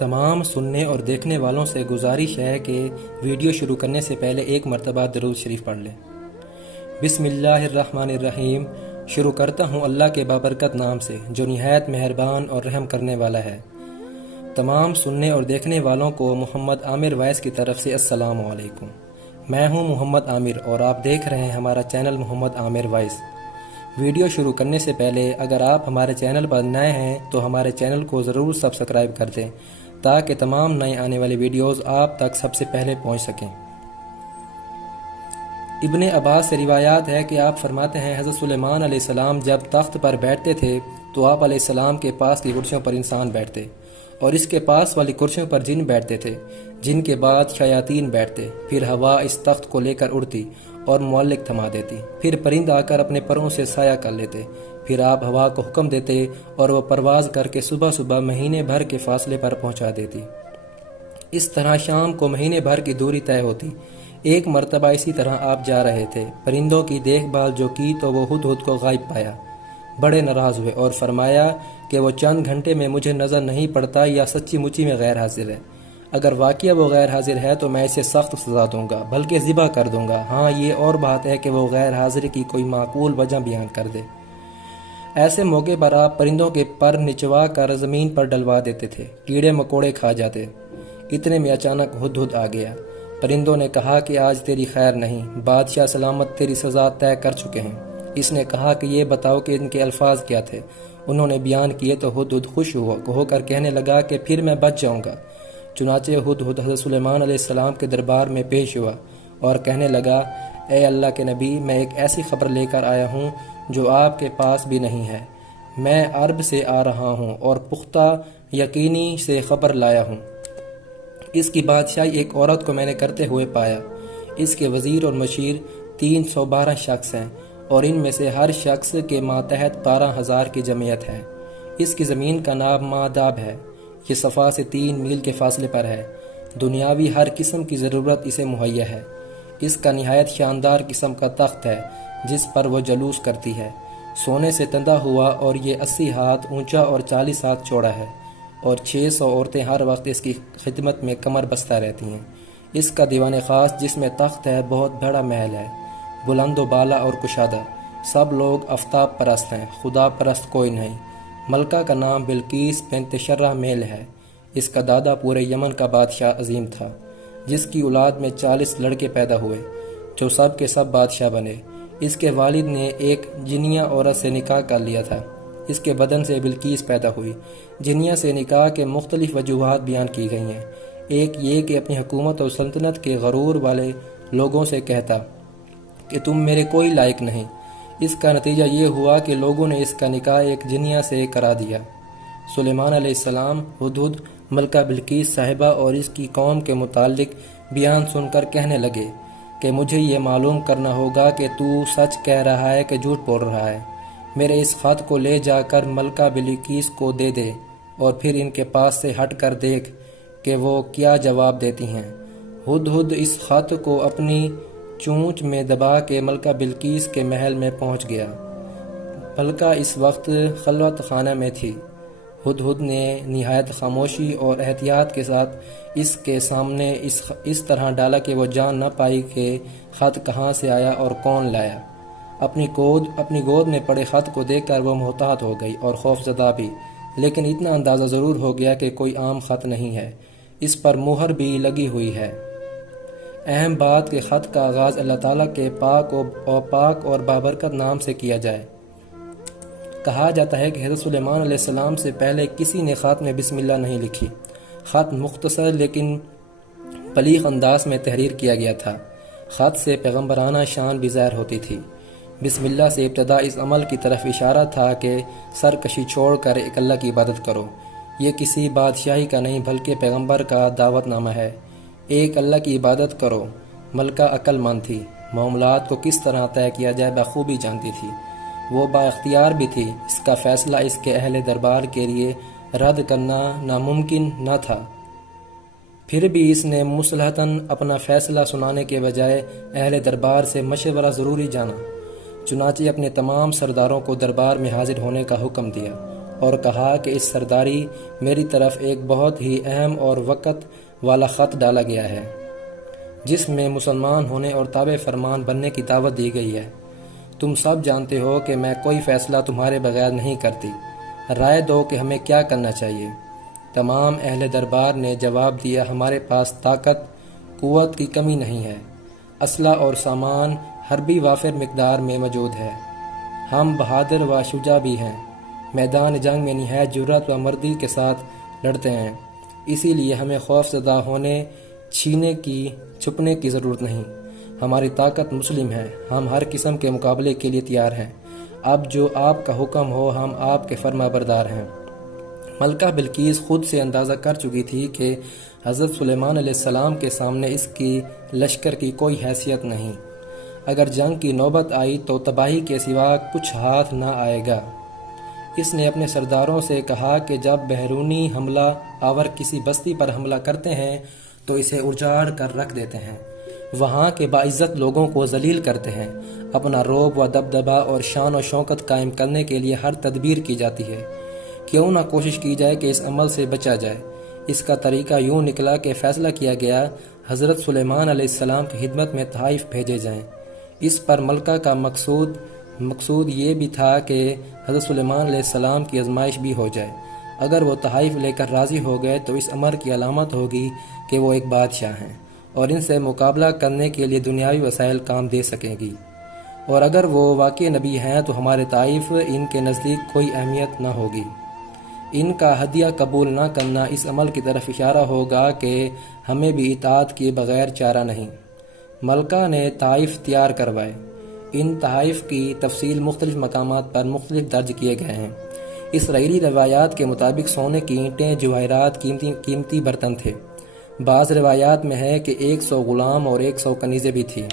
تمام سننے اور دیکھنے والوں سے گزارش ہے کہ ویڈیو شروع کرنے سے پہلے ایک مرتبہ درود شریف پڑھ لیں۔ بسم اللہ الرحمن الرحیم۔ شروع کرتا ہوں اللہ کے بابرکت نام سے جو نہایت مہربان اور رحم کرنے والا ہے۔ تمام سننے اور دیکھنے والوں کو محمد عامر وائس کی طرف سے السلام علیکم۔ میں ہوں محمد عامر اور آپ دیکھ رہے ہیں ہمارا چینل محمد عامر وائس۔ ویڈیو شروع کرنے سے پہلے اگر آپ ہمارے چینل پر نئے ہیں تو ہمارے چینل کو ضرور سبسکرائب کر دیں تاکہ تمام نئے آنے والی ویڈیوز آپ تک سب سے پہلے پہنچ سکیں۔ ابن عباس سے روایات ہے کہ آپ فرماتے ہیں حضرت سلیمان علیہ السلام جب تخت پر بیٹھتے تھے تو آپ علیہ السلام کے پاس کی کرسیوں پر انسان بیٹھتے اور اس کے پاس والی کرسیوں پر جن بیٹھتے تھے، جن کے بعد شیاطین بیٹھتے، پھر ہوا اس تخت کو لے کر اڑتی اور معلق تھما دیتی، پھر پرند آ کر اپنے پروں سے سایہ کر لیتے، پھر آپ ہوا کو حکم دیتے اور وہ پرواز کر کے صبح صبح مہینے بھر کے فاصلے پر پہنچا دیتی۔ اس طرح شام کو مہینے بھر کی دوری طے ہوتی۔ ایک مرتبہ اسی طرح آپ جا رہے تھے، پرندوں کی دیکھ بھال جو کی تو وہ ہدہد کو غائب پایا، بڑے ناراض ہوئے اور فرمایا کہ وہ چند گھنٹے میں مجھے نظر نہیں پڑتا یا سچی مچی میں غیر حاضر ہے۔ اگر واقعہ وہ غیر حاضر ہے تو میں اسے سخت سزا دوں گا بلکہ ذبح کر دوں گا۔ ہاں یہ اور بات ہے کہ وہ غیر حاضر کی کوئی معقول وجہ بیان کر دے۔ ایسے موقع پر آپ پرندوں کے پر نچوا کر زمین پر ڈلوا دیتے تھے، کیڑے مکوڑے کھا جاتے۔ اتنے میں اچانک ہدہد آ گیا۔ پرندوں نے کہا کہ آج تیری خیر نہیں، بادشاہ سلامت تیری سزا طے کر چکے ہیں۔ اس نے کہا کہ یہ بتاؤ کہ ان کے الفاظ کیا تھے۔ انہوں نے بیان کیے تو ہدہد خوش ہو کر کہنے لگا کہ پھر میں بچ جاؤں گا۔ چنانچہ ہدہد حضرت سلیمان علیہ السلام کے دربار میں پیش ہوا اور کہنے لگا، اے اللہ کے نبی، میں ایک ایسی خبر لے کر آیا ہوں جو آپ کے پاس بھی نہیں ہے۔ میں عرب سے آ رہا ہوں اور پختہ یقینی سے خبر لایا ہوں۔ اس کی بادشاہی ایک عورت کو میں نے کرتے ہوئے پایا۔ اس کے وزیر اور مشیر 312 شخص ہیں اور ان میں سے ہر شخص کے ماتحت 12,000 کی جمعیت ہے۔ اس کی زمین کا نام ماداب ہے۔ یہ صفا سے 3 میل کے فاصلے پر ہے۔ دنیاوی ہر قسم کی ضرورت اسے مہیا ہے۔ اس کا نہایت شاندار قسم کا تخت ہے جس پر وہ جلوس کرتی ہے۔ سونے سے تندہ ہوا اور یہ 80 ہاتھ اونچا اور 40 ہاتھ چوڑا ہے اور 600 عورتیں ہر وقت اس کی خدمت میں کمر بستہ رہتی ہیں۔ اس کا دیوان خاص جس میں تخت ہے بہت بڑا محل ہے، بلند و بالا اور کشادہ۔ سب لوگ آفتاب پرست ہیں، خدا پرست کوئی نہیں۔ ملکہ کا نام بلقیس بنت شرح میل ہے۔ اس کا دادا پورے یمن کا بادشاہ عظیم تھا جس کی اولاد میں 40 لڑکے پیدا ہوئے جو سب کے سب بادشاہ بنے۔ اس کے والد نے ایک جنیہ عورت سے نکاح کر لیا تھا۔ اس کے بدن سے بلقیس پیدا ہوئی۔ جنیہ سے نکاح کے مختلف وجوہات بیان کی گئی ہیں۔ ایک یہ کہ اپنی حکومت اور سلطنت کے غرور والے لوگوں سے کہتا کہ تم میرے کوئی لائق نہیں۔ اس کا نتیجہ یہ ہوا کہ لوگوں نے اس کا نکاح ایک جنیہ سے کرا دیا۔ سلیمان علیہ السلام ہدہد ملکہ بلقیس صاحبہ اور اس کی قوم کے متعلق بیان سن کر کہنے لگے کہ مجھے یہ معلوم کرنا ہوگا کہ تو سچ کہہ رہا ہے کہ جھوٹ بول رہا ہے۔ میرے اس خط کو لے جا کر ملکہ بلقیس کو دے دے اور پھر ان کے پاس سے ہٹ کر دیکھ کہ وہ کیا جواب دیتی ہیں۔ ہدہد اس خط کو اپنی چونچ میں دبا کے ملکہ بلقیس کے محل میں پہنچ گیا۔ ملکہ اس وقت خلوت خانہ میں تھی۔ ہدہد نے نہایت خاموشی اور احتیاط کے ساتھ اس کے سامنے اس طرح ڈالا کہ وہ جان نہ پائی کہ خط کہاں سے آیا اور کون لایا۔ اپنی گود میں پڑے خط کو دیکھ کر وہ محتاط ہو گئی اور خوف زدہ بھی، لیکن اتنا اندازہ ضرور ہو گیا کہ کوئی عام خط نہیں ہے، اس پر مہر بھی لگی ہوئی ہے۔ اہم بات کہ خط کا آغاز اللہ تعالیٰ کے پاک اور بابرکت نام سے کیا جائے۔ کہا جاتا ہے کہ حضرت سلیمان علیہ السلام سے پہلے کسی نے خط میں بسم اللہ نہیں لکھی۔ خط مختصر لیکن بلیغ انداز میں تحریر کیا گیا تھا۔ خط سے پیغمبرانہ شان بھی ظاہر ہوتی تھی۔ بسم اللہ سے ابتدا اس عمل کی طرف اشارہ تھا کہ سرکشی چھوڑ کر ایک اللہ کی عبادت کرو۔ یہ کسی بادشاہی کا نہیں بلکہ پیغمبر کا دعوت نامہ ہے۔ ایک اللہ کی عبادت کرو۔ ملکہ عقل مند تھی، معاملات کو کس طرح طے کیا جائے بخوبی جانتی تھی۔ وہ با اختیار بھی تھی، اس کا فیصلہ اس کے اہل دربار کے لیے رد کرنا ناممکن نہ تھا۔ پھر بھی اس نے مصلحتاً اپنا فیصلہ سنانے کے بجائے اہل دربار سے مشورہ ضروری جانا۔ چنانچہ اپنے تمام سرداروں کو دربار میں حاضر ہونے کا حکم دیا اور کہا کہ اس سرداری میری طرف ایک بہت ہی اہم اور وقت والا خط ڈالا گیا ہے، جس میں مسلمان ہونے اور تابع فرمان بننے کی دعوت دی گئی ہے۔ تم سب جانتے ہو کہ میں کوئی فیصلہ تمہارے بغیر نہیں کرتی، رائے دو کہ ہمیں کیا کرنا چاہیے۔ تمام اہل دربار نے جواب دیا، ہمارے پاس طاقت قوت کی کمی نہیں ہے، اسلحہ اور سامان حربی وافر مقدار میں موجود ہے، ہم بہادر و شجاع بھی ہیں، میدان جنگ میں نہایت جرأت و مردی کے ساتھ لڑتے ہیں، اسی لیے ہمیں خوف زدہ ہونے، چھپنے کی ضرورت نہیں، ہماری طاقت مسلم ہے، ہم ہر قسم کے مقابلے کے لیے تیار ہیں، اب جو آپ کا حکم ہو ہم آپ کے فرما بردار ہیں۔ ملکہ بلقیس خود سے اندازہ کر چکی تھی کہ حضرت سلیمان علیہ السلام کے سامنے اس کی لشکر کی کوئی حیثیت نہیں، اگر جنگ کی نوبت آئی تو تباہی کے سوا کچھ ہاتھ نہ آئے گا۔ اس نے اپنے سرداروں سے کہا کہ جب بیرونی حملہ آور کسی بستی پر حملہ کرتے ہیں تو اسے اجاڑ کر رکھ دیتے ہیں، وہاں کے باعزت لوگوں کو ذلیل کرتے ہیں، اپنا رعب و دبدبہ اور شان و شوکت قائم کرنے کے لیے ہر تدبیر کی جاتی ہے، کیوں نہ کوشش کی جائے کہ اس عمل سے بچا جائے۔ اس کا طریقہ یوں نکلا کہ فیصلہ کیا گیا حضرت سلیمان علیہ السلام کی خدمت میں تحائف بھیجے جائیں۔ اس پر ملکہ کا مقصود یہ بھی تھا کہ حضرت سلیمان علیہ السلام کی آزمائش بھی ہو جائے، اگر وہ تحائف لے کر راضی ہو گئے تو اس امر کی علامت ہوگی کہ وہ ایک بادشاہ ہیں اور ان سے مقابلہ کرنے کے لیے دنیاوی وسائل کام دے سکیں گی، اور اگر وہ واقعی نبی ہیں تو ہمارے تحائف ان کے نزدیک کوئی اہمیت نہ ہوگی۔ ان کا ہدیہ قبول نہ کرنا اس عمل کی طرف اشارہ ہوگا کہ ہمیں بھی اطاعت کیے بغیر چارہ نہیں۔ ملکہ نے تحائف تیار کروائے۔ ان تحائف کی تفصیل مختلف مقامات پر مختلف درج کیے گئے ہیں۔ اسرائیلی روایات کے مطابق سونے کی اینٹیں، جواہرات، قیمتی برتن تھے۔ بعض روایات میں ہے کہ 100 غلام اور 100 کنیزیں بھی تھیں۔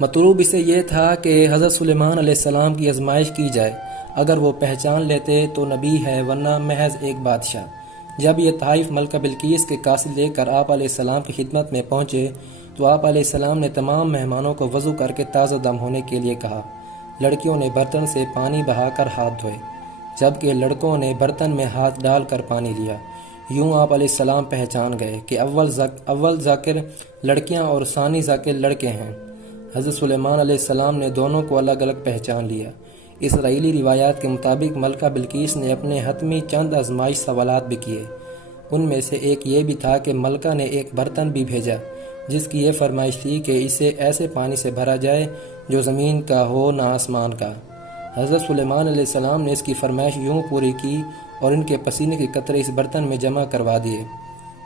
مطلوب اسے یہ تھا کہ حضرت سلیمان علیہ السلام کی آزمائش کی جائے، اگر وہ پہچان لیتے تو نبی ہے، ورنہ محض ایک بادشاہ۔ جب یہ تحائف ملکہ بلقیس کے قاصد لے کر آپ علیہ السلام کی خدمت میں پہنچے تو آپ علیہ السلام نے تمام مہمانوں کو وضو کر کے تازہ دم ہونے کے لیے کہا۔ لڑکیوں نے برتن سے پانی بہا کر ہاتھ دھوئے، جبکہ لڑکوں نے برتن میں ہاتھ ڈال کر پانی لیا۔ یوں آپ علیہ السلام پہچان گئے کہ اول ذاکر لڑکیاں اور ثانی ذاکر لڑکے ہیں۔ حضرت سلیمان علیہ السلام نے دونوں کو الگ الگ پہچان لیا۔ اسرائیلی روایات کے مطابق ملکہ بلقیس نے اپنے حتمی چند آزمائش سوالات بھی کیے۔ ان میں سے ایک یہ بھی تھا کہ ملکہ نے ایک برتن بھی بھیجا جس کی یہ فرمائش تھی کہ اسے ایسے پانی سے بھرا جائے جو زمین کا ہو نہ آسمان کا۔ حضرت سلیمان علیہ السلام نے اس کی فرمائش یوں پوری کی اور ان کے پسینے کے قطرے اس برتن میں جمع کروا دیے۔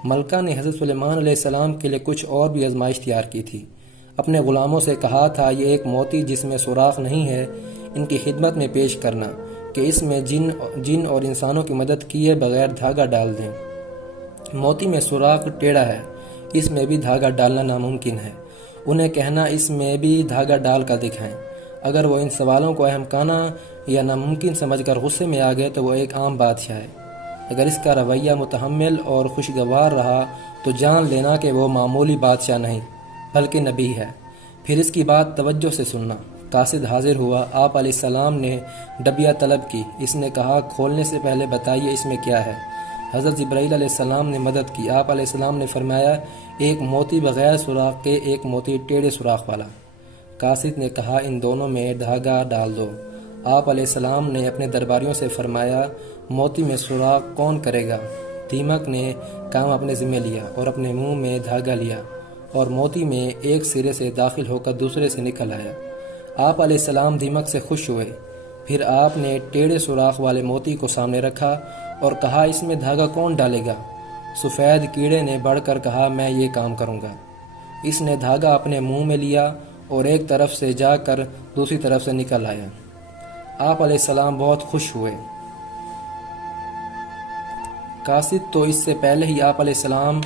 ملکہ نے حضرت سلیمان علیہ السلام کے لیے کچھ اور بھی آزمائش تیار کی تھی۔ اپنے غلاموں سے کہا تھا، یہ ایک موتی جس میں سوراخ نہیں ہے ان کی خدمت میں پیش کرنا کہ اس میں جن اور انسانوں کی مدد کیے بغیر دھاگا ڈال دیں۔ موتی میں سوراخ ٹیڑھا ہے، اس میں بھی دھاگا ڈالنا ناممکن ہے، انہیں کہنا اس میں بھی دھاگا ڈال کر دکھائیں۔ اگر وہ ان سوالوں کو احمقانہ یا ناممکن سمجھ کر غصے میں آ گئے تو وہ ایک عام بادشاہ ہے، اگر اس کا رویہ متحمل اور خوشگوار رہا تو جان لینا کہ وہ معمولی بادشاہ نہیں بلکہ نبی ہے۔ پھر اس کی بات توجہ سے سننا۔ قاصد حاضر ہوا، آپ علیہ السلام نے ڈبیا طلب کی۔ اس نے کہا، کھولنے سے پہلے بتائیے اس میں کیا ہے۔ حضرت جبرائیل علیہ السلام نے مدد کی۔ آپ علیہ السلام نے فرمایا، ایک موتی بغیر سوراخ کے، ایک موتی ٹیڑھے سوراخ والا۔ قاصد نے کہا، ان دونوں میں دھاگا ڈال دو۔ آپ علیہ السلام نے اپنے درباریوں سے فرمایا، موتی میں سوراخ کون کرے گا؟ دیمک نے کام اپنے ذمہ لیا اور اپنے منہ میں دھاگا لیا اور موتی میں ایک سرے سے داخل ہو کر دوسرے سے نکل آیا۔ آپ علیہ السلام دیمک سے خوش ہوئے۔ پھر آپ نے ٹیڑھے سوراخ والے موتی کو سامنے رکھا اور کہا، اس میں دھاگا کون ڈالے گا؟ سفید کیڑے نے بڑھ کر کہا، میں یہ کام کروں گا۔ اس نے دھاگا اپنے منہ میں لیا اور ایک طرف سے جا کر دوسری طرف سے نکل آیا۔ آپ علیہ السلام بہت خوش ہوئے۔ قاصد تو اس سے پہلے ہی آپ علیہ السلام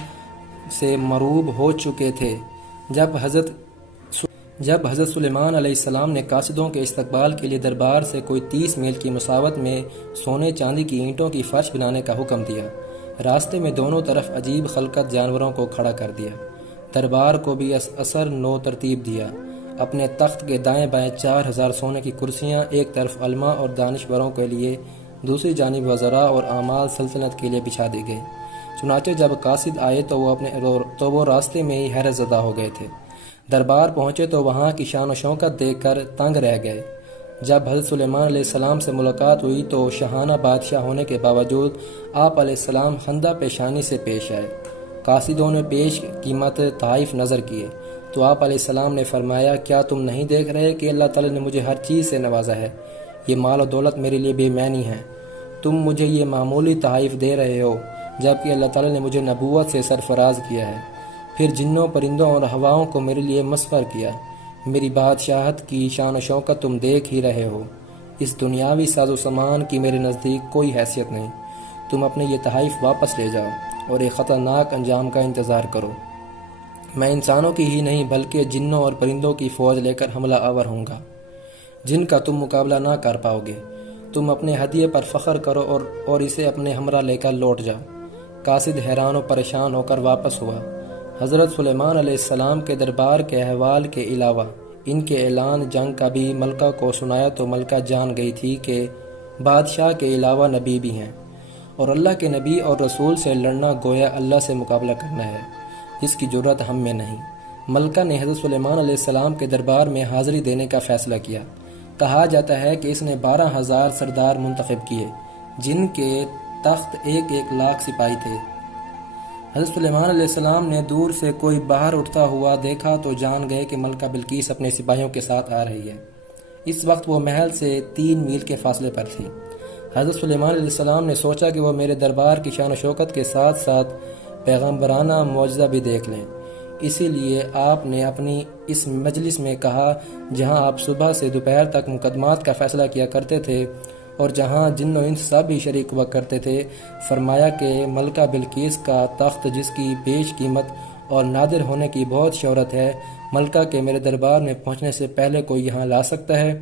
سے مرعوب ہو چکے تھے۔ جب حضرت سلیمان علیہ السلام نے قاصدوں کے استقبال کے لیے دربار سے کوئی 30 میل کی مسافت میں سونے چاندی کی اینٹوں کی فرش بنانے کا حکم دیا، راستے میں دونوں طرف عجیب خلقت جانوروں کو کھڑا کر دیا۔ دربار کو بھی اثر نو ترتیب دیا۔ اپنے تخت کے دائیں بائیں 4000 سونے کی کرسیاں، ایک طرف علماء اور دانشوروں کے لیے دوسری جانب وزراء اور اعمال سلطنت کے لیے بچھا دی گئی۔ چنانچہ جب قاصد آئے تو وہ راستے میں ہی حیرت زدہ ہو گئے تھے۔ دربار پہنچے تو وہاں کی شان و شوکت دیکھ کر تنگ رہ گئے۔ جب حضرت سلیمان علیہ السلام سے ملاقات ہوئی تو شاہانہ بادشاہ ہونے کے باوجود آپ علیہ السلام خندہ پیشانی سے پیش آئے۔ قاصدوں نے پیش قیمت تحائف نظر کیے تو آپ علیہ السلام نے فرمایا، کیا تم نہیں دیکھ رہے کہ اللہ تعالی نے مجھے ہر چیز سے نوازا ہے؟ یہ مال و دولت میرے لیے بے معنی ہے۔ تم مجھے یہ معمولی تحائف دے رہے ہو جبکہ اللہ تعالی نے مجھے نبوت سے سرفراز کیا ہے، پھر جنوں پرندوں اور ہواؤں کو میرے لیے مسخر کیا۔ میری بادشاہت کی شان و شوکت تم دیکھ ہی رہے ہو، اس دنیاوی ساز و سامان کی میرے نزدیک کوئی حیثیت نہیں۔ تم اپنے یہ تحائف واپس لے جاؤ اور ایک خطرناک انجام کا انتظار کرو۔ میں انسانوں کی ہی نہیں بلکہ جنوں اور پرندوں کی فوج لے کر حملہ آور ہوں گا جن کا تم مقابلہ نہ کر پاؤ گے۔ تم اپنے ہدیے پر فخر کرو اور اسے اپنے ہمراہ لے کر لوٹ جاؤ۔ قاصد حیران و پریشان ہو کر واپس ہوا۔ حضرت سلیمان علیہ السلام کے دربار کے احوال کے علاوہ ان کے اعلان جنگ کا بھی ملکہ کو سنایا تو ملکہ جان گئی تھی کہ بادشاہ کے علاوہ نبی بھی ہیں، اور اللہ کے نبی اور رسول سے لڑنا گویا اللہ سے مقابلہ کرنا ہے، جس کی جرات ہم میں نہیں۔ ملکہ نے حضرت سلیمان علیہ السلام کے دربار میں حاضری دینے کا فیصلہ کیا۔ کہا جاتا ہے کہ اس نے 12,000 سردار منتخب کیے جن کے تخت 1 لاکھ سپاہی تھے۔ حضرت سلیمان علیہ السلام نے دور سے کوئی باہر اٹھتا ہوا دیکھا تو جان گئے کہ ملکہ بلقیس اپنے سپاہیوں کے ساتھ آ رہی ہے۔ اس وقت وہ محل سے 3 میل کے فاصلے پر تھی۔ حضرت سلیمان علیہ السلام نے سوچا کہ وہ میرے دربار کی شان و شوکت کے ساتھ ساتھ پیغمبرانہ معجزہ بھی دیکھ لیں، اسی لیے آپ نے اپنی اس مجلس میں کہا جہاں آپ صبح سے دوپہر تک مقدمات کا فیصلہ کیا کرتے تھے اور جہاں جن و انس سب بھی شریک ہوا کرتے تھے، فرمایا کہ ملکہ بلقیس کا تخت جس کی بیش قیمت اور نادر ہونے کی بہت شہرت ہے، ملکہ کے میرے دربار میں پہنچنے سے پہلے کوئی یہاں لا سکتا ہے؟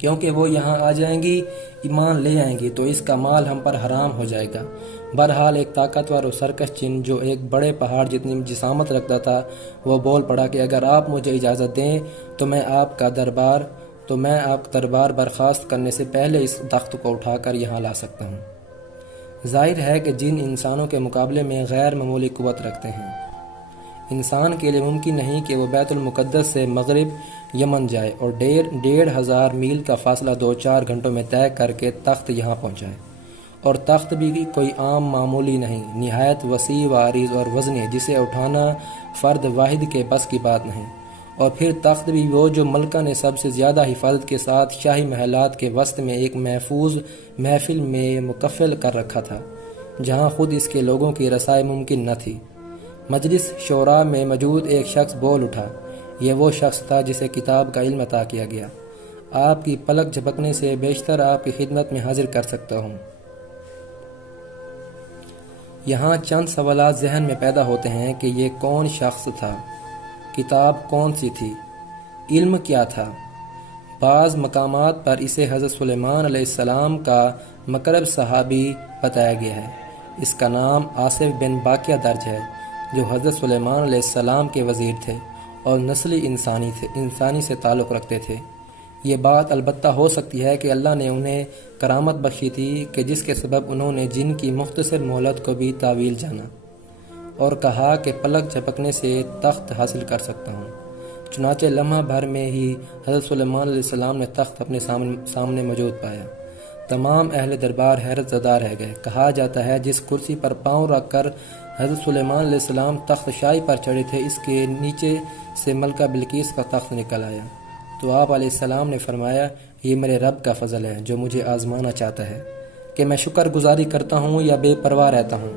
کیونکہ وہ یہاں آ جائیں گی، ایمان لے آئیں گی تو اس کا مال ہم پر حرام ہو جائے گا۔ بہرحال ایک طاقتور اور سرکش جن جو ایک بڑے پہاڑ جتنی جسامت رکھتا تھا، وہ بول پڑا کہ اگر آپ مجھے اجازت دیں تو میں آپ کا دربار برخاست کرنے سے پہلے اس تخت کو اٹھا کر یہاں لا سکتا ہوں۔ ظاہر ہے کہ جن انسانوں کے مقابلے میں غیر معمولی قوت رکھتے ہیں۔ انسان کے لیے ممکن نہیں کہ وہ بیت المقدس سے مغرب یمن جائے اور 1,500 میل کا فاصلہ 2-4 گھنٹوں میں طے کر کے تخت یہاں پہنچائے، اور تخت بھی کوئی عام معمولی نہیں، نہایت وسیع و عریض اور وزنی، جسے اٹھانا فرد واحد کے بس کی بات نہیں۔ اور پھر تخت بھی وہ جو ملکہ نے سب سے زیادہ حفاظت کے ساتھ شاہی محلات کے وسط میں ایک محفوظ محفل میں مکفل کر رکھا تھا، جہاں خود اس کے لوگوں کی رسائی ممکن نہ تھی۔ مجلس شورا میں موجود ایک شخص بول اٹھا۔ یہ وہ شخص تھا جسے کتاب کا علم عطا کیا گیا۔ آپ کی پلک جھپکنے سے بیشتر آپ کی خدمت میں حاضر کر سکتا ہوں۔ یہاں چند سوالات ذہن میں پیدا ہوتے ہیں کہ یہ کون شخص تھا، کتاب کون سی تھی، علم کیا تھا؟ بعض مقامات پر اسے حضرت سلیمان علیہ السلام کا مقرب صحابی بتایا گیا ہے۔ اس کا نام آصف بن باقیہ درج ہے، جو حضرت سلیمان علیہ السلام کے وزیر تھے اور نسلی انسانی سے تعلق رکھتے تھے۔ یہ بات البتہ ہو سکتی ہے کہ اللہ نے انہیں کرامت بخشی تھی کہ جس کے سبب انہوں نے جن کی مختصر مہلت کو بھی تعویل جانا اور کہا کہ پلک جھپکنے سے تخت حاصل کر سکتا ہوں۔ چنانچہ لمحہ بھر میں ہی حضرت سلیمان علیہ السلام نے تخت اپنے سامنے موجود پایا۔ تمام اہل دربار حیرت زدہ رہ گئے۔ کہا جاتا ہے جس کرسی پر پاؤں رکھ کر حضرت سلیمان علیہ السلام تخت شاہی پر چڑھے تھے، اس کے نیچے سے ملکہ بلقیس کا تخت نکل آیا۔ تو آپ علیہ السلام نے فرمایا، یہ میرے رب کا فضل ہے جو مجھے آزمانا چاہتا ہے کہ میں شکر گزاری کرتا ہوں یا بے پرواہ رہتا ہوں۔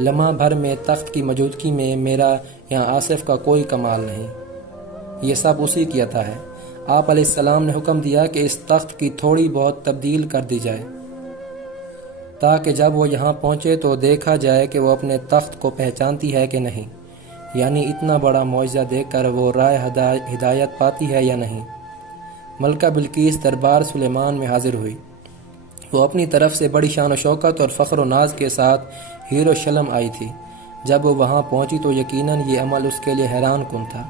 لمحہ بھر میں تخت کی موجودگی میں میرا یا آصف کا کوئی کمال نہیں، یہ سب اسی کی عطا ہے۔ آپ علیہ السلام نے حکم دیا کہ اس تخت کی تھوڑی بہت تبدیل کر دی جائے تاکہ جب وہ یہاں پہنچے تو دیکھا جائے کہ وہ اپنے تخت کو پہچانتی ہے کہ نہیں، یعنی اتنا بڑا معجزہ دیکھ کر وہ رائے ہدایت پاتی ہے یا نہیں۔ ملکہ بلقیس دربار سلیمان میں حاضر ہوئی۔ وہ اپنی طرف سے بڑی شان و شوکت اور فخر و ناز کے ساتھ ہیر و شلم آئی تھی۔ جب وہ وہاں پہنچی تو یقیناً یہ عمل اس کے لیے حیران کن تھا۔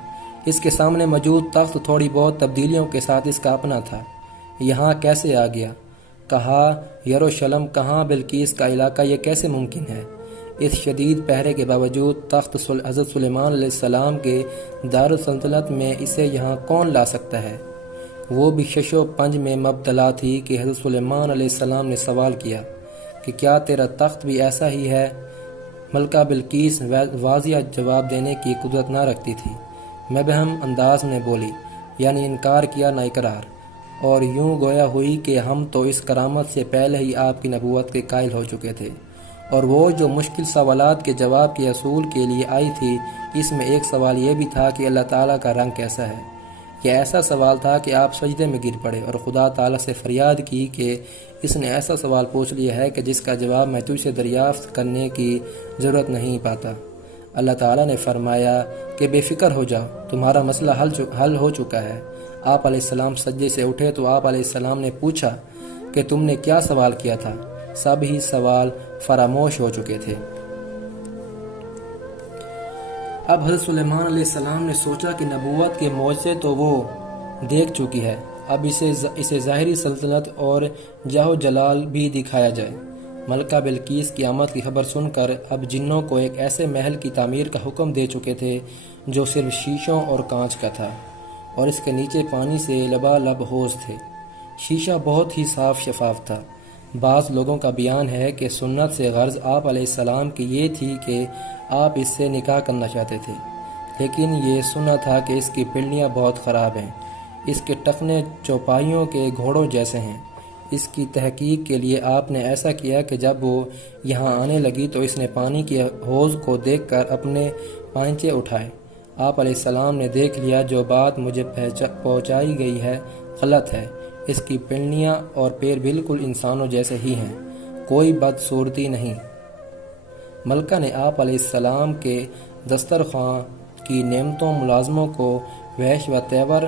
اس کے سامنے موجود تخت تھوڑی بہت تبدیلیوں کے ساتھ اس کا اپنا تھا۔ یہاں کیسے آ گیا؟ کہا یروشلم کہاں، بلقیس کا علاقہ، یہ کیسے ممکن ہے؟ اس شدید پہرے کے باوجود تخت حضرت سلیمان علیہ السلام کے دارالسلطنت میں اسے یہاں کون لا سکتا ہے؟ وہ بھی شش و پنج میں مبتلا تھی کہ حضرت سلیمان علیہ السلام نے سوال کیا کہ کیا تیرا تخت بھی ایسا ہی ہے؟ ملکہ بلقیس واضح جواب دینے کی قدرت نہ رکھتی تھی، مبہم انداز میں بولی، یعنی انکار کیا نہ اقرار، اور یوں گویا ہوئی کہ ہم تو اس کرامت سے پہلے ہی آپ کی نبوت کے قائل ہو چکے تھے، اور وہ جو مشکل سوالات کے جواب کے اصول کے لیے آئی تھی، اس میں ایک سوال یہ بھی تھا کہ اللہ تعالیٰ کا رنگ کیسا ہے۔ یہ ایسا سوال تھا کہ آپ سجدے میں گر پڑے اور خدا تعالیٰ سے فریاد کی کہ اس نے ایسا سوال پوچھ لیا ہے کہ جس کا جواب میں تجھ سے دریافت کرنے کی ضرورت نہیں پاتا۔ اللہ تعالیٰ نے فرمایا کہ بے فکر ہو جاؤ، تمہارا مسئلہ حل ہو چکا ہے۔ آپ علیہ السلام سجدے سے اٹھے تو آپ علیہ السلام نے پوچھا کہ تم نے کیا سوال کیا تھا؟ سب ہی سوال فراموش ہو چکے تھے۔ اب حضرت سلیمان علیہ السلام نے سوچا کہ نبوت کے معجزے تو وہ دیکھ چکی ہے، اب اسے ظاہری سلطنت اور جاہ و جلال بھی دکھایا جائے۔ ملکہ بلقیس کی آمد کی خبر سن کر اب جنوں کو ایک ایسے محل کی تعمیر کا حکم دے چکے تھے جو صرف شیشوں اور کانچ کا تھا، اور اس کے نیچے پانی سے لبالب حوض تھے۔ شیشہ بہت ہی صاف شفاف تھا۔ بعض لوگوں کا بیان ہے کہ سنت سے غرض آپ علیہ السلام کی یہ تھی کہ آپ اس سے نکاح کرنا چاہتے تھے، لیکن یہ سنا تھا کہ اس کی پنڈلیاں بہت خراب ہیں، اس کے ٹخنے چوپائیوں کے گھوڑوں جیسے ہیں۔ اس کی تحقیق کے لیے آپ نے ایسا کیا کہ جب وہ یہاں آنے لگی تو اس نے پانی کے حوض کو دیکھ کر اپنے پائنچے اٹھائے۔ آپ علیہ السلام نے دیکھ لیا جو بات مجھے پہنچائی گئی ہے غلط ہے، اس کی پنڈلیاں اور پیر بالکل انسانوں جیسے ہی ہیں، کوئی بدصورتی نہیں۔ ملکہ نے آپ علیہ السلام کے دسترخوان کی نعمتوں، ملازموں کو، وحش و تیور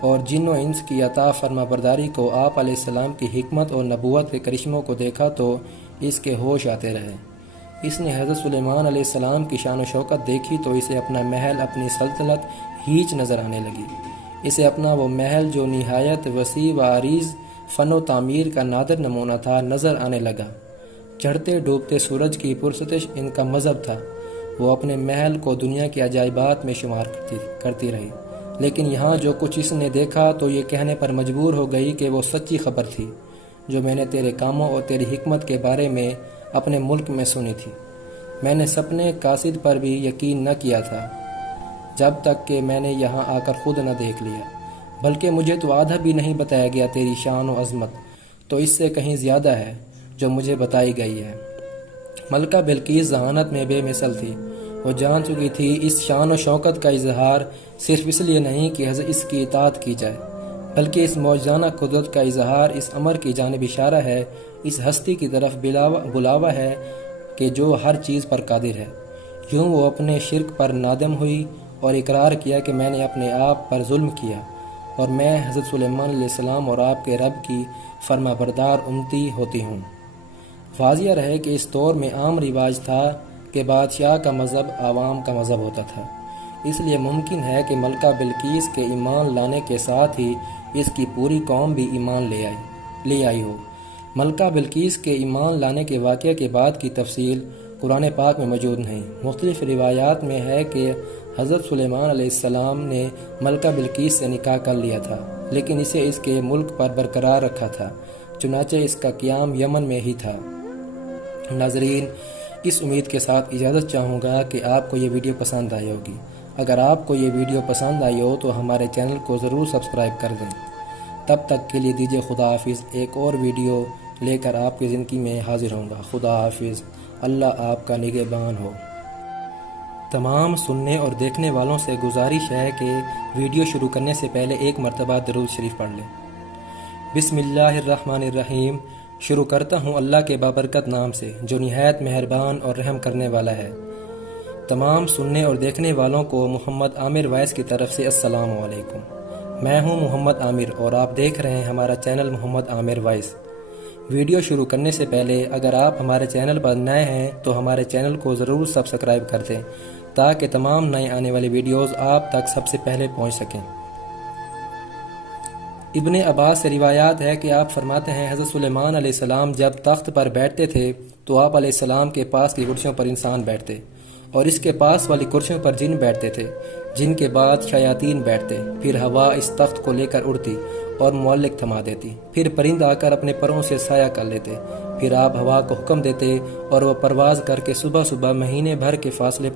اور جن و انس کی عطا فرما برداری کو، آپ علیہ السلام کی حکمت اور نبوت کے کرشموں کو دیکھا تو اس کے ہوش آتے رہے۔ اس نے حضرت سلیمان علیہ السلام کی شان و شوکت دیکھی تو اسے اپنا محل، اپنی سلطنت ہیچ نظر آنے لگی۔ اسے اپنا وہ محل جو نہایت وسیع و عریض فن و تعمیر کا نادر نمونہ تھا نظر آنے لگا۔ چڑھتے ڈوبتے سورج کی پرستش ان کا مذہب تھا۔ وہ اپنے محل کو دنیا کے عجائبات میں شمار کرتی رہی، لیکن یہاں جو کچھ اس نے دیکھا تو یہ کہنے پر مجبور ہو گئی کہ وہ سچی خبر تھی جو میں نے تیرے کاموں اور تیری حکمت کے بارے میں اپنے ملک میں سنی تھی۔ میں نے سپنے قاصد پر بھی یقین نہ کیا تھا جب تک کہ میں نے یہاں آ کر خود نہ دیکھ لیا، بلکہ مجھے تو آدھا بھی نہیں بتایا گیا۔ تیری شان و عظمت تو اس سے کہیں زیادہ ہے جو مجھے بتائی گئی ہے۔ ملکہ بلقیس ذہانت میں بے مثل تھی۔ وہ جان چکی تھی اس شان و شوکت کا اظہار صرف اس لیے نہیں کہ اس کی اطاعت کی جائے، بلکہ اس معجزانہ قدرت کا اظہار اس امر کی جانب اشارہ ہے، اس ہستی کی طرف بلاوا ہے کہ جو ہر چیز پر قادر ہے۔ یوں وہ اپنے شرک پر نادم ہوئی اور اقرار کیا کہ میں نے اپنے آپ پر ظلم کیا، اور میں حضرت سلیمان علیہ السلام اور آپ کے رب کی فرما بردار امتی ہوتی ہوں۔ واضح رہے کہ اس دور میں عام رواج تھا کہ بادشاہ کا مذہب عوام کا مذہب ہوتا تھا، اس لیے ممکن ہے کہ ملکہ بلقیس کے ایمان لانے کے ساتھ ہی اس کی پوری قوم بھی ایمان لے آئی ہو۔ ملکہ بلقیس کے ایمان لانے کے واقعے کے بعد کی تفصیل قرآن پاک میں موجود نہیں۔ مختلف روایات میں ہے کہ حضرت سلیمان علیہ السلام نے ملکہ بلقیس سے نکاح کر لیا تھا، لیکن اسے اس کے ملک پر برقرار رکھا تھا، چنانچہ اس کا قیام یمن میں ہی تھا۔ ناظرین، اس امید کے ساتھ اجازت چاہوں گا کہ آپ کو یہ ویڈیو پسند آئی ہوگی۔ اگر آپ کو یہ ویڈیو پسند آئی ہو تو ہمارے چینل کو ضرور سبسکرائب کر دیں۔ تب تک کے لیے دیجیے خدا حافظ۔ ایک اور ویڈیو لے کر آپ کی زندگی میں حاضر ہوں گا۔ خدا حافظ۔ اللہ آپ کا نگہبان ہو۔ تمام سننے اور دیکھنے والوں سے گزارش ہے کہ ویڈیو شروع کرنے سے پہلے ایک مرتبہ درود شریف پڑھ لیں۔ بسم اللہ الرحمن الرحیم۔ شروع کرتا ہوں اللہ کے بابرکت نام سے جو نہایت مہربان اور رحم کرنے والا ہے۔ تمام سننے اور دیکھنے والوں کو محمد عامر وائس کی طرف سے السلام علیکم۔ میں ہوں محمد عامر اور آپ دیکھ رہے ہیں ہمارا چینل محمد عامر وائس۔ ویڈیو شروع کرنے سے پہلے اگر آپ ہمارے چینل پر نئے ہیں تو ہمارے چینل کو ضرور سبسکرائب کر دیں تاکہ تمام نئے آنے والی ویڈیوز آپ تک سب سے پہلے پہنچ سکیں۔ ابن عباس سے روایات ہے کہ آپ فرماتے ہیں حضرت سلیمان علیہ السلام جب تخت پر بیٹھتے تھے تو آپ علیہ السلام کے پاس کی کرسیوں پر انسان بیٹھتے اور اس کے پاس والی کرسیوں پر جن بیٹھتے تھے، جن کے بعد شیاطین بیٹھتے، پھر ہوا اس تخت کو لے کر اڑتی اور معلق تھما دیتی، پھر پرند آ کر اپنے پروں سے سایہ کر لیتے، پھر آپ ہوا کو حکم دیتے اور وہ پرواز کر کے صبح صبح مہینے بھر کے فاصلے پر